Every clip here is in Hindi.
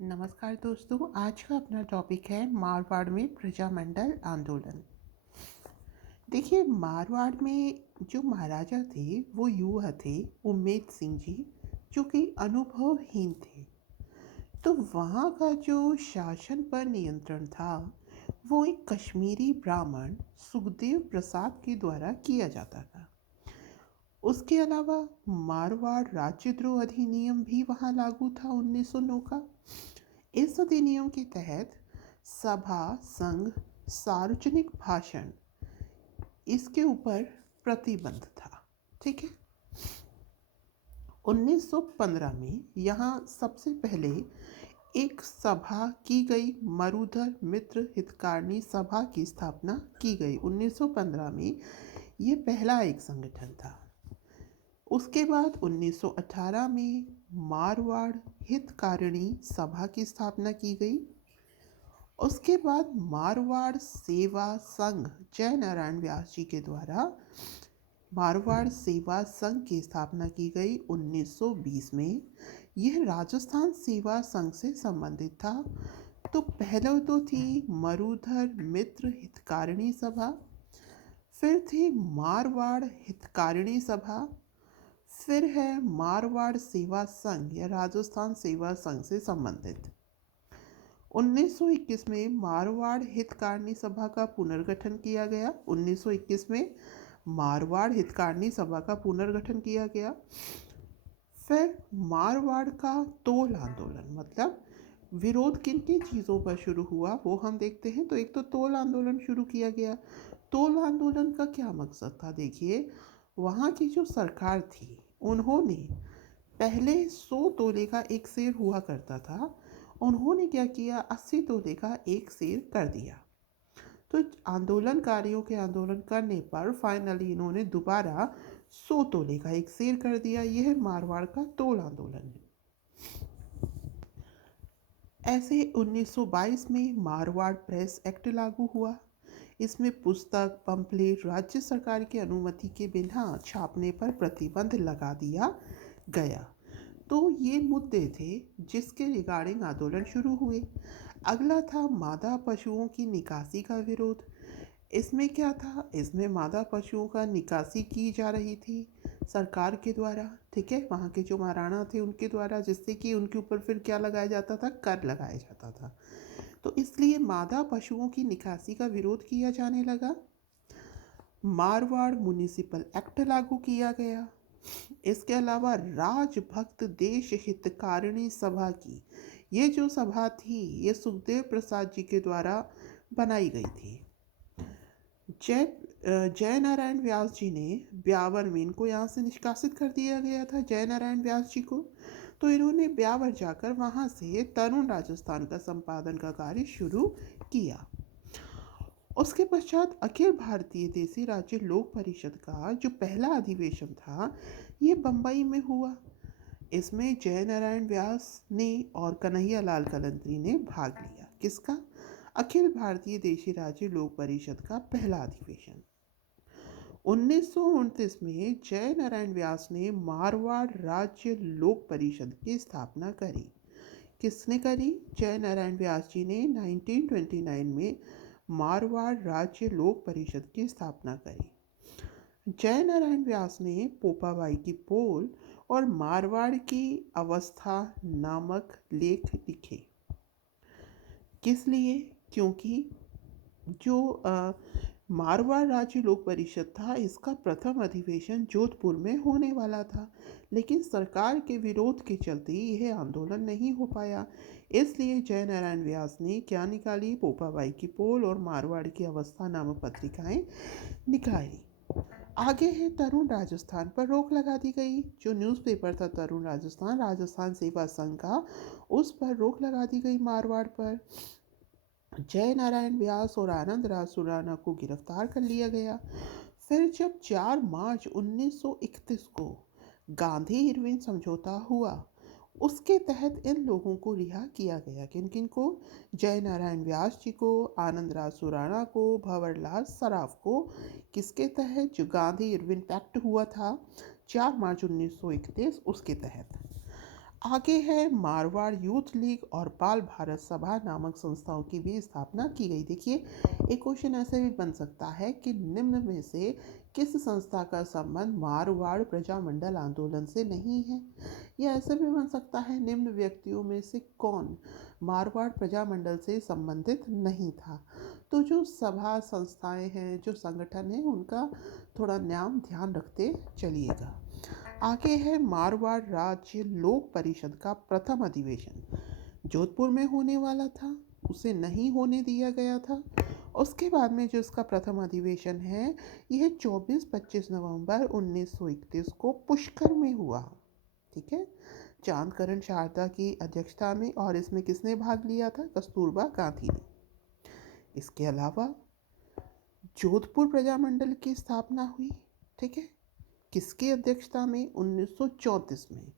नमस्कार दोस्तों। आज का अपना टॉपिक है मारवाड़ में प्रजामंडल आंदोलन। देखिए, मारवाड़ में जो महाराजा थे वो युवा थे, उम्मेद सिंह जी, जो कि अनुभवहीन थे। तो वहाँ का जो शासन पर नियंत्रण था वो एक कश्मीरी ब्राह्मण सुखदेव प्रसाद के द्वारा किया जाता था। उसके अलावा मारवाड़ राज्यद्रोह अधिनियम भी वहाँ लागू था 1909 का। इस अधिनियम के तहत सभा, संघ, सार्वजनिक भाषण, इसके ऊपर प्रतिबंध था। ठीक है। 1915 में यहाँ सबसे पहले एक सभा की गई, मरुधर मित्र हितकारिणी सभा की स्थापना की गई। 1915 में ये पहला एक संगठन था। उसके बाद 1918 में मारवाड़ हितकारिणी सभा की स्थापना की गई। उसके बाद मारवाड़ सेवा संघ जय नारायण व्यास जी के द्वारा मारवाड़ सेवा संघ की स्थापना की गई 1920 में। यह राजस्थान सेवा संघ से संबंधित था। तो पहले तो थी मरुधर मित्र हितकारिणी सभा, फिर थी मारवाड़ हितकारिणी सभा, फिर है मारवाड़ सेवा संघ या राजस्थान सेवा संघ से संबंधित। 1921 में मारवाड़ हितकारिणी सभा का पुनर्गठन किया गया। 1921 में मारवाड़ हितकारिणी सभा का पुनर्गठन किया गया। फिर मारवाड़ का तोल आंदोलन, मतलब विरोध किन किन चीज़ों पर शुरू हुआ वो हम देखते हैं। तो एक तो तोल आंदोलन शुरू किया गया। तोल आंदोलन का क्या मकसद था? देखिए, वहाँ की जो सरकार थी उन्होंने पहले 100 तोले का एक सेर हुआ करता था, उन्होंने क्या किया, 80 तोले का एक सेर कर दिया। तो आंदोलनकारियों के आंदोलन करने पर फाइनली इन्होंने दोबारा 100 तोले का एक सेर कर दिया। यह मारवाड़ का तोल आंदोलन है। ऐसे 1922 में मारवाड़ प्रेस एक्ट लागू हुआ। इसमें पुस्तक, पंपलेट राज्य सरकार की अनुमति के बिना छापने पर प्रतिबंध लगा दिया गया। तो ये मुद्दे थे जिसके रिगार्डिंग आंदोलन शुरू हुए। अगला था मादा पशुओं की निकासी का विरोध। इसमें क्या था, इसमें मादा पशुओं का निकासी की जा रही थी सरकार के द्वारा। ठीक है, वहाँ के जो महाराणा थे उनके द्वारा, जिससे कि उनके ऊपर फिर क्या लगाया जाता था, कर लगाया जाता था। तो इसलिए मादा पशुओं की निकासी का विरोध किया जाने लगा। मारवाड़ म्युनिसिपल एक्ट लागू किया गया। इसके अलावा राजभक्त देश हितकारिणी सभा की ये जो सभा थी ये सुखदेव प्रसाद जी के द्वारा बनाई गई थी। जय नारायण व्यास जी ने ब्यावर में इनको यहाँ से निष्कासित कर दिया गया था, जय नारायण व्यास जी को। तो इन्होंने ब्यावर जाकर वहाँ से तरुण राजस्थान का संपादन का कार्य शुरू किया। उसके पश्चात अखिल भारतीय देसी राज्य लोक परिषद का जो पहला अधिवेशन था ये बम्बई में हुआ। इसमें जय नारायण व्यास ने और कन्हैया लाल कलंतरी ने भाग लिया। किसका? अखिल भारतीय देशी राज्य लोक परिषद का पहला अधिवेशन। 1929 में जय नारायण व्यास ने मारवाड़ राज्य लोक परिषद की स्थापना करी। किसने करी? जय नारायण व्यास जी ने 1929 में मारवाड़ राज्य लोक परिषद की स्थापना करी। जय नारायण व्यास ने पोपाबाई की पोल और मारवाड़ की अवस्था नामक लेख लिखे। किस लिए? क्योंकि जो मारवाड़ राज्य लोक परिषद था इसका प्रथम अधिवेशन जोधपुर में होने वाला था, लेकिन सरकार के विरोध के चलते यह आंदोलन नहीं हो पाया। इसलिए जय नारायण व्यास ने क्या निकाली? पोपाबाई की पोल और मारवाड़ की अवस्था नामक पत्रिकाएं निकाली। आगे है तरुण राजस्थान पर रोक लगा दी गई। जो न्यूज़पेपर था तरुण राजस्थान, राजस्थान सेवा संघ का, उस पर रोक लगा दी गई मारवाड़ पर। जय नारायण व्यास और आनंद राज सुराना को गिरफ्तार कर लिया गया। फिर जब 4 मार्च 1931 को गांधी इरविन समझौता हुआ उसके तहत इन लोगों को रिहा किया गया। किन किन को? जय नारायण व्यास जी को, आनंद राज सुराना को, भंवरलाल सराफ को। किसके तहत? जो गांधी इरविन पैक्ट हुआ था 4 मार्च 1931 उसके तहत। आगे है मारवाड़ यूथ लीग और बाल भारत सभा नामक संस्थाओं की भी स्थापना की गई। देखिए, एक क्वेश्चन ऐसे भी बन सकता है कि निम्न में से किस संस्था का संबंध मारवाड़ प्रजामंडल आंदोलन से नहीं है, या ऐसे भी बन सकता है निम्न व्यक्तियों में से कौन मारवाड़ प्रजामंडल से संबंधित नहीं था। तो जो सभा संस्थाएं हैं, जो संगठन है, उनका थोड़ा नाम ध्यान रखते चलिएगा। आगे है मारवाड़ राज्य लोक परिषद का प्रथम अधिवेशन जोधपुर में होने वाला था, उसे नहीं होने दिया गया था। उसके बाद में जो इसका प्रथम अधिवेशन है, यह 24-25 नवंबर 1931 को पुष्कर में हुआ। ठीक है, चांदकरण शारदा की अध्यक्षता में, और इसमें किसने भाग लिया था? कस्तूरबा गांधी ने। इसके अलावा जोधपुर प्रजामंडल की स्थापना हुई। ठीक है, किसकी अध्यक्षता में? 1934 में।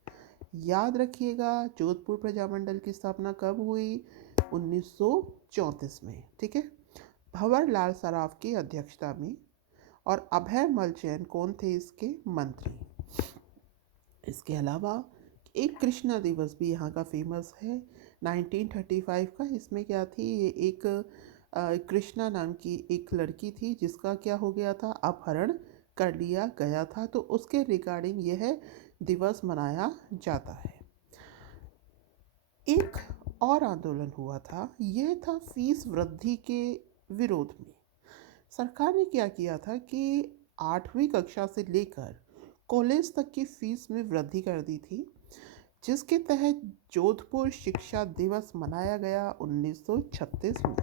याद रखिएगा, जोधपुर प्रजामंडल की स्थापना कब हुई? 1934 में। ठीक है, भंवर लाल सराफ की अध्यक्षता में। और अभय मल जैन कौन थे इसके मंत्री? इसके अलावा एक कृष्णा दिवस भी यहाँ का फेमस है 1935 का। इसमें क्या थी, ये एक कृष्णा नाम की एक लड़की थी जिसका क्या हो गया था? अपहरण कर लिया गया था। तो उसके रिगार्डिंग यह दिवस मनाया जाता है। एक और आंदोलन हुआ था, यह था फीस वृद्धि के विरोध में। सरकार ने क्या किया था कि 8वीं कक्षा से लेकर कॉलेज तक की फीस में वृद्धि कर दी थी, जिसके तहत जोधपुर शिक्षा दिवस मनाया गया 1936 में।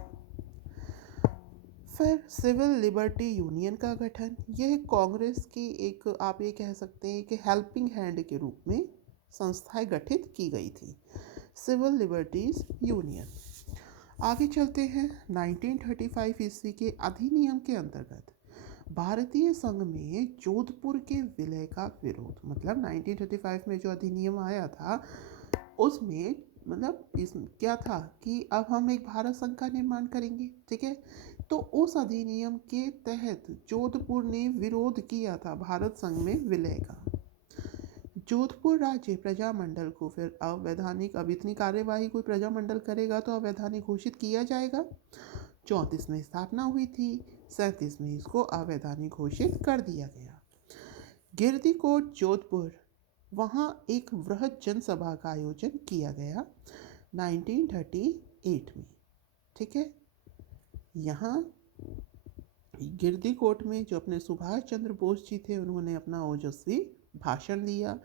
फिर सिविल लिबर्टी यूनियन का गठन, यह कांग्रेस की एक, आप ये कह सकते हैं कि हेल्पिंग हैंड के रूप में संस्थाएं गठित की गई थी, सिविल लिबर्टीज यूनियन। आगे चलते हैं 1935 ईस्वी के अधिनियम के अंतर्गत भारतीय संघ में जोधपुर के विलय का विरोध। मतलब 1935 में जो अधिनियम आया था, उसमें मतलब इस क्या था कि अब हम एक भारत संघ का निर्माण करेंगे। ठीक है, तो उस अधिनियम के तहत जोधपुर ने विरोध किया था भारत संघ में विलय का। जोधपुर राज्य प्रजामंडल को फिर अवैधानिक, अब इतनी कार्यवाही कोई प्रजामंडल करेगा तो अवैधानिक घोषित किया जाएगा। 34 में स्थापना हुई थी, 37 में इसको अवैधानिक घोषित कर दिया गया। गिरदीकोट जोधपुर, वहाँ एक वृहद जनसभा का आयोजन किया गया 1938 में। ठीक है, यहाँ गिरदीकोट में जो अपने सुभाष चंद्र बोस जी थे, उन्होंने अपना ओजस्वी भाषण दिया।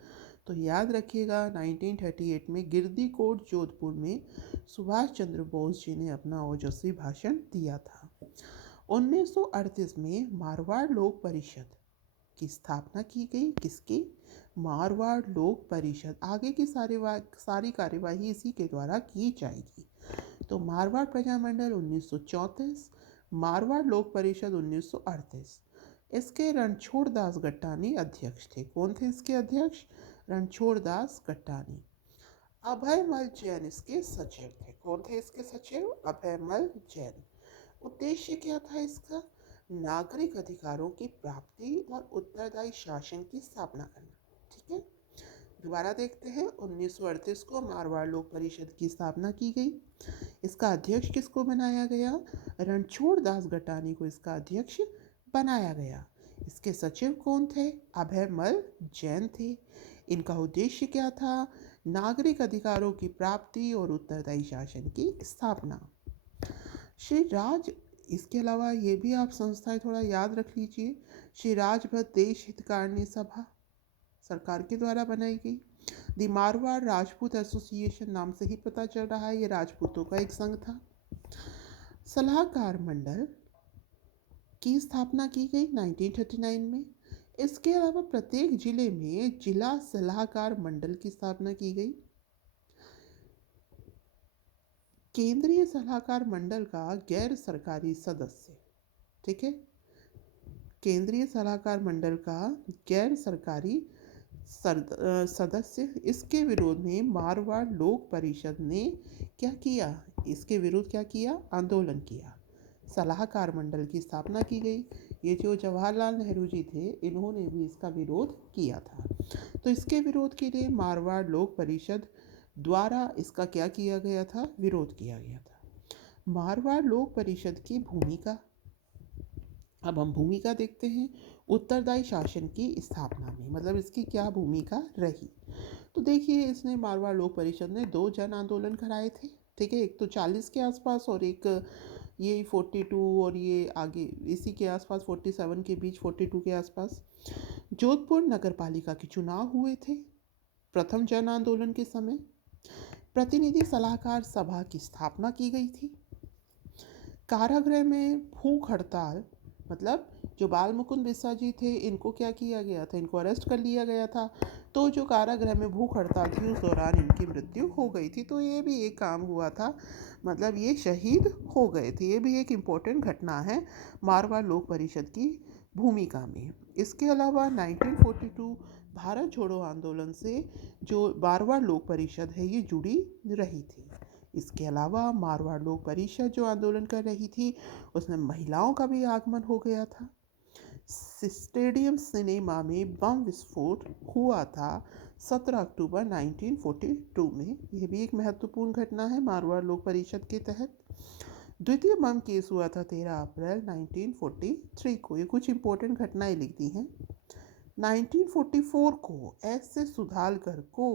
तो याद रखिएगा, 1938 में गिरदीकोट जोधपुर में सुभाष चंद्र बोस जी ने अपना ओजस्वी भाषण दिया था। 1938 में मारवाड़ लोक परिषद की स्थापना की गई। किसकी? मारवाड़ लोक परिषद। आगे की सारी कार्यवाही इसी के द्वारा की जाएगी। तो मारवाड़ प्रजामंडल 1934, मारवाड़ लोक परिषद 1938। इसके रणछोड़ दास गट्टानी अध्यक्ष थे। कौन थे इसके अध्यक्ष? रणछोड़ दास गट्टानी। अभय मल जैन इसके सचिव थे। कौन थे इसके सचिव? अभय मल जैन। उद्देश्य क्या था इसका? नागरिक अधिकारों की प्राप्ति और उत्तरदायी शासन की स्थापना करना। ठीक है, दोबारा देखते हैं। 1938 को मारवाड़ लोक परिषद की स्थापना की गई। इसका अध्यक्ष किसको बनाया गया? रणछोड़ दास गट्टानी को इसका अध्यक्ष बनाया गया। इसके सचिव कौन थे? अभय मल जैन थे। इनका उद्देश्य क्या था? नागरिक अधिकारों की प्राप्ति और उत्तरदायी शासन की स्थापना। श्री राज, इसके अलावा ये भी आप संस्थाएं थोड़ा याद रख लीजिए। श्री राजभद्र देश हितकारिणी सभा सरकार के द्वारा बनाई गई। दी मारवाड़ राजपूत एसोसिएशन नाम से ही पता चल रहा है, ये राजपूतों का एक संघ था। सलाहकार मंडल की स्थापना की गई 1939 में। इसके अलावा प्रत्येक जिले में जिला सलाहकार मंडल की स्थापना की गई। केंद्रीय सलाहकार मंडल का गैर सरकारी सदस्य, ठीक है, केंद्रीय सलाहकार मंडल का गैर सरकारी सदस्य, इसके विरोध में मारवाड़ लोक परिषद ने क्या किया? इसके विरुद्ध क्या किया? आंदोलन किया। सलाहकार मंडल की स्थापना की गई। ये जो जवाहरलाल नेहरू जी थे, इन्होंने भी इसका विरोध किया था। तो इसके विरोध के लिए मारवाड़ लोक परिषद द्वारा इसका क्या किया गया था, विरोध किया गया था। मारवाड़ लोक परिषद की भूमिका, अब हम भूमिका देखते हैं। उत्तरदायी शासन की स्थापना में, मतलब इसकी क्या भूमिका रही। तो देखिए, इसने मारवाड़ लोक परिषद ने 2 जन आंदोलन कराए थे, ठीक है। एक तो 40 के आसपास और एक ये 42 और ये आगे इसी के आसपास 47 के बीच, 42 के आसपास जोधपुर नगर पालिका के चुनाव हुए थे प्रथम जन आंदोलन के समय। प्रतिनिधि सलाहकार सभा की स्थापना की गई थी। कारागृह में भूख हड़ताल, मतलब जो बाल मुकुंद बिस्सा जी थे, इनको क्या किया गया था, इनको अरेस्ट कर लिया गया था। तो जो कारागृह में भूख हड़ताल थी उस दौरान इनकी मृत्यु हो गई थी। तो ये भी एक काम हुआ था, मतलब ये शहीद हो गए थे। ये भी एक इम्पोर्टेंट घटना है मारवाड़ लोक परिषद की भूमिका में। इसके अलावा 1942 भारत छोड़ो आंदोलन से जो मारवाड़ लोक परिषद है ये जुड़ी रही थी। इसके अलावा मारवाड़ लोक परिषद जो आंदोलन कर रही थी उसमें महिलाओं का भी आगमन हो गया था। स्टेडियम सिनेमा में बम विस्फोट हुआ था 17 अक्टूबर 1942 में। यह भी एक महत्वपूर्ण घटना है मारवाड़ लोक परिषद के तहत। द्वितीय बम केस हुआ था 13 अप्रैल 1943 को। ये कुछ इंपॉर्टेंट घटनाएं लिख दी हैं। 1944 को ऐसे सुधारकर को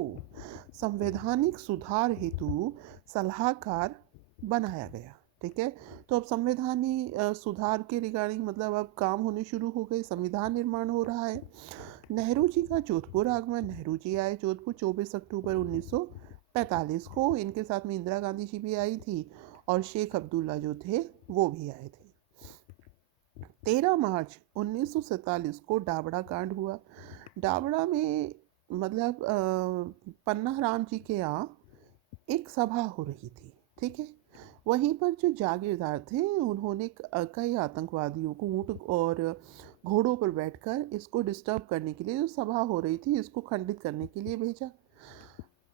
संवैधानिक सुधार हेतु सलाहकार बनाया गया, ठीक है। तो अब संवैधानिक सुधार के रिगार्डिंग, मतलब अब काम होने शुरू हो गए, संविधान निर्माण हो रहा है। नेहरू जी का जोधपुर आगमन, नेहरू जी आए जोधपुर 24 अक्टूबर 1945 को। इनके साथ में इंदिरा गांधी जी भी आई थी और शेख अब्दुल्ला जो थे वो भी आए थे। 13 मार्च 1947 को डाबड़ा कांड हुआ। डाबड़ा में मतलब पन्ना राम जी के यहाँ एक सभा हो रही थी, ठीक है। वहीं पर जो जागीरदार थे उन्होंने कई आतंकवादियों को ऊँट और घोड़ों पर बैठकर इसको डिस्टर्ब करने के लिए, जो सभा हो रही थी इसको खंडित करने के लिए भेजा।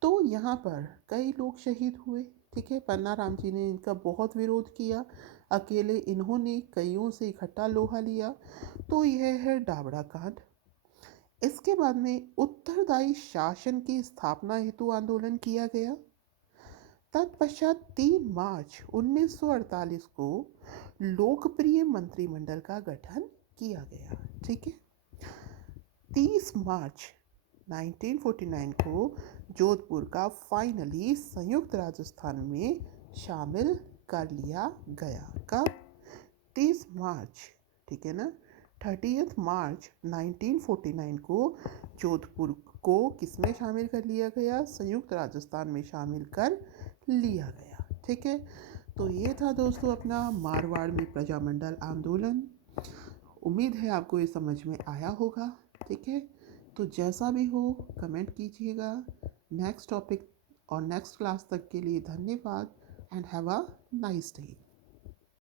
तो यहाँ पर कई लोग शहीद हुए, ठीक है। पन्ना राम जी ने इनका बहुत विरोध किया, अकेले इन्होंने कईयों से इकट्ठा लोहा लिया। तो यह है डाबड़ा कांड। इसके बाद में उत्तरदायी शासन की स्थापना हेतु आंदोलन किया गया। तत्पश्चात 3 मार्च 1948 को लोकप्रिय मंत्रिमंडल का गठन किया गया, ठीक है। 30 मार्च 1949 को जोधपुर का फाइनली संयुक्त राजस्थान में शामिल कर लिया गया। कब? 30 मार्च, ठीक है ना। 30 मार्च 1949 को जोधपुर को किसमें शामिल कर लिया गया, संयुक्त राजस्थान में शामिल कर लिया गया, ठीक है। तो ये था दोस्तों अपना मारवाड़ में प्रजामंडल आंदोलन। उम्मीद है आपको ये समझ में आया होगा, ठीक है। तो जैसा भी हो कमेंट कीजिएगा। नेक्स्ट टॉपिक और नेक्स्ट क्लास तक के लिए धन्यवाद and have a nice day.